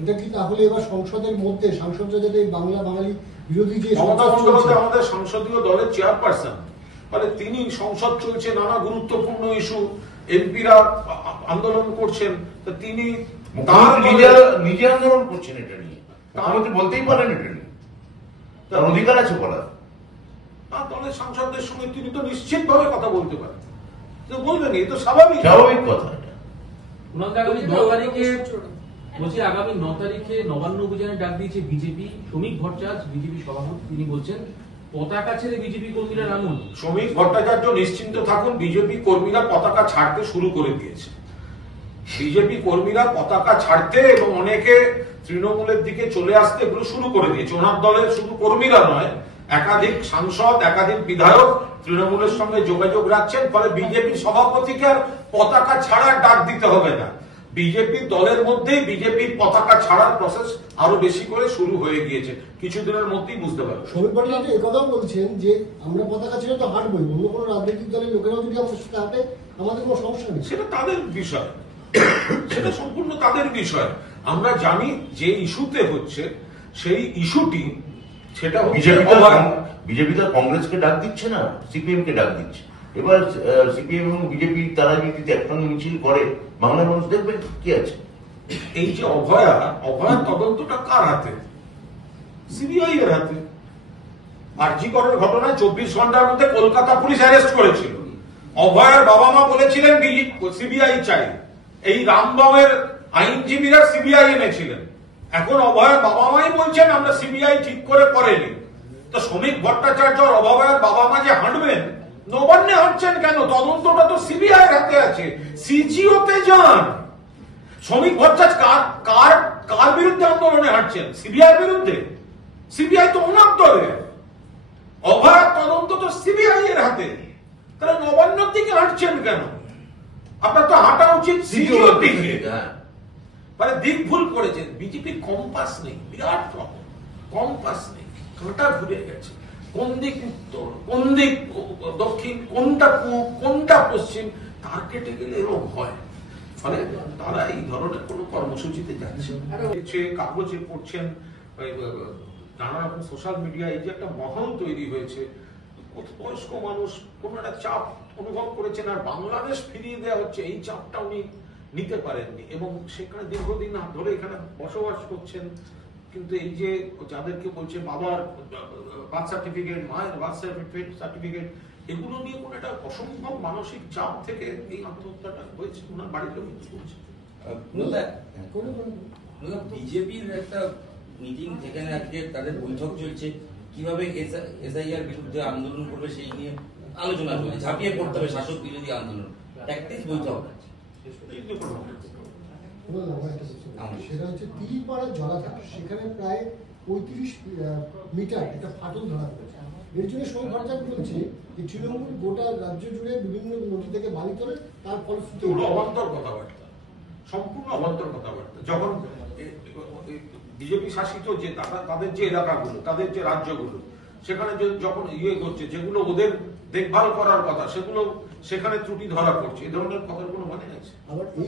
এটা কি তাহলে এবার সংসদের মধ্যে সাংসদরা যাতে বাংলা বাঙালি বিরোধী যে মমতা বন্দ্যোপাধ্যায় আমাদের সংসদীয় দলের চেয়ারপারসন, ফলে তিনি সংসদ চলছে, নানা গুরুত্বপূর্ণ ইস্যু, এমপিরা আন্দোলন করছেন, তো তিনি নিজে আন্দোলন করছেন এটা নিয়ে, আমাকে বলতেই পারেন এটা নিয়ে, তার অধিকার আছে বলার। দলের সাংসদদের সঙ্গে তিনি তো নিশ্চিতভাবে কথা বলতে পারেন, তো বলবেন, এই তো স্বাভাবিক কথা। আগামী 9 তারিখে বলছি, আগামী 9 তারিখে নবান্ন অভিযানে ডাক দিয়েছে বিজেপি। শ্রমিক ভট্টাচার্য বিজেপি সভাপতি, তিনি বলছেন পতাকা ছেড়ে বিজেপি কর্মীরা নামুন। শ্রমিক ভট্টাচার্য নিশ্চিন্ত থাকুন, বিজেপি কর্মীরা পতাকা ছাড়তে শুরু করে দিয়েছে। বিজেপি কর্মীরা পতাকা ছাড়তে এবং অনেকে তৃণমূলের দিকে চলে আসতে এগুলো শুরু করে দিয়েছে। ওনার দলের শুধু কর্মীরা নয়, একাধিক সাংসদ, একাধিক বিধায়ক তৃণমূলের সঙ্গে যোগাযোগ রাখছেন, ফলে বিজেপি সভাপতিকে আর পতাকা ছাড়ার ডাক দিতে হবে না। বিজেপি দলের মধ্যেই বিজেপির পতাকা ছাড়ার প্রসেস আরো বেশি করে শুরু হয়ে গিয়েছে, কিছুদিনের মধ্যেই বুঝতে পারবে। শ্রমিক ভট্টাচার্য একথাও বলছেন যে আমরা পতাকা ছেড়ে তো হাঁটবই, অন্য কোনো রাজনৈতিক দলের লোকেরাও যদি আমাদের সাথে হাঁটে আমাদের কোনো সমস্যা নেই। সেটা তাদের বিষয়, সেটা সম্পূর্ণ তাদের বিষয়। আমরা জানি যে ইস্যুতে হচ্ছে সেই ইস্যুটি, সেটা বিজেপি তো কংগ্রেসকে ডাক দিচ্ছে না, সিপিএম কে ডাক দিচ্ছে। এবার সিপিএম এবং বিজেপি তারা যদি একসঙ্গে মিছিল করে, বাংলার মানুষ দেখবে কি আছে। এই যে অভয়ার তদন্তটা কার হাতে? সিবিআই এর হাতে। আরজি করের ঘটনায় 24 ঘন্টার মধ্যে কলকাতা পুলিশ অ্যারেস্ট করেছিল। অভয়ার বাবা মা বলেছিলেন সিবিআই চাই, এই রামবামের আইনজীবীরা সিবিআই এনেছিলেন। এখন অভয়ার বাবা মাই বলছেন আমরা সিবিআই ঠিক করে করেনি। তো শ্রমিক ভট্টাচার্য আর অভয়ার বাবা মা যে হাঁটবেন, নবান্নে হাঁটছেন কেন? তদন্তটা তো সিবিআই হাতে আছে, সিজিওতে যান। শ্রমিক ভট্টাচার্য কার বিরুদ্ধে আন্দোলনে হাঁটছেন? সিবিআই বিরুদ্ধে। সিবিআই তো ওনার দলে। অভয়ার তদন্ত তো সিবিআই এর হাতে, তাহলে নবান্নর দিকে হাঁটছেন কেন? আপনার তো হাঁটা উচিত সিজিওর দিকে। মানে দিক ভুল করেছেন। বিজেপির কম্পাস নেই, বিরাট প্রবলেম। কম্পাস নেই, কাঁটা ঘুরে গেছে। কোন দিক উত্তর, কোন দিক দক্ষিণ, কোনটা পূব, কোনটা পশ্চিম, তার কেটে গেলে এরকম হয়। ফলে তারা এই ধরনের কোন কর্মসূচিতে যাচ্ছে, কাগজে পড়ছেন, নানা রকম সোশ্যাল মিডিয়া, এই যে একটা মহল তৈরি হয়েছে, বয়স্ক মানুষ কোন একটা চাপ অনুভব করেছেন, আর বাংলাদেশ ফিরিয়ে দেওয়া হচ্ছে, এই চাপটা উনি নিতে পারেননি এবং সেখানে দীর্ঘদিন ধরে এখানে বসবাস করছেন। কিন্তু এই যে যাদেরকে বলছে বাবার বার্থ সার্টিফিকেট, মায়ের বার্থ সার্টিফিকেট, এগুলো নিয়ে কোন একটা অসম্ভব মানসিক চাপ থেকে এই আত্মহত্যাটা হয়েছে, ওনার বাড়ির লোক বলছে। বিজেপির একটা মিটিং, যেখানে আজকে তাদের বৈঠক চলছে, কিভাবে এসআইআর বিরুদ্ধে আন্দোলন করবে সেই নিয়ে আলোচনা চলছে, ঝাঁপিয়ে পড়তে হবে শাসক বিরোধী আন্দোলন, ট্যাকটিক্স বৈঠক। সেটা হচ্ছে তিলিপাড়া জলাধার, সেখানে প্রায় 35 মিটার একটা ফাটল ধরা পড়েছে। এর জন্য শ্রমিক ভট্টাচার্য বলছে যে তৃণমূল গোটা রাজ্য জুড়ে বিভিন্ন নদী থেকে বালি তোলে, তার ফলশ্রুতি অবান্তর কথাবার্তা, সম্পূর্ণ অবান্তর কথাবার্তা। যখন বিজেপি শাসিত যে তাদের যে এলাকাগুলো, তাদের যে রাজ্যগুলো, সেখানে যখন করছে, যেগুলো ওদের দেখভাল করার কথা, সেগুলো সেখানে ত্রুটি ধরা পড়ছে, এই ধরনের কথার কোনো মানে আছে? আবার এই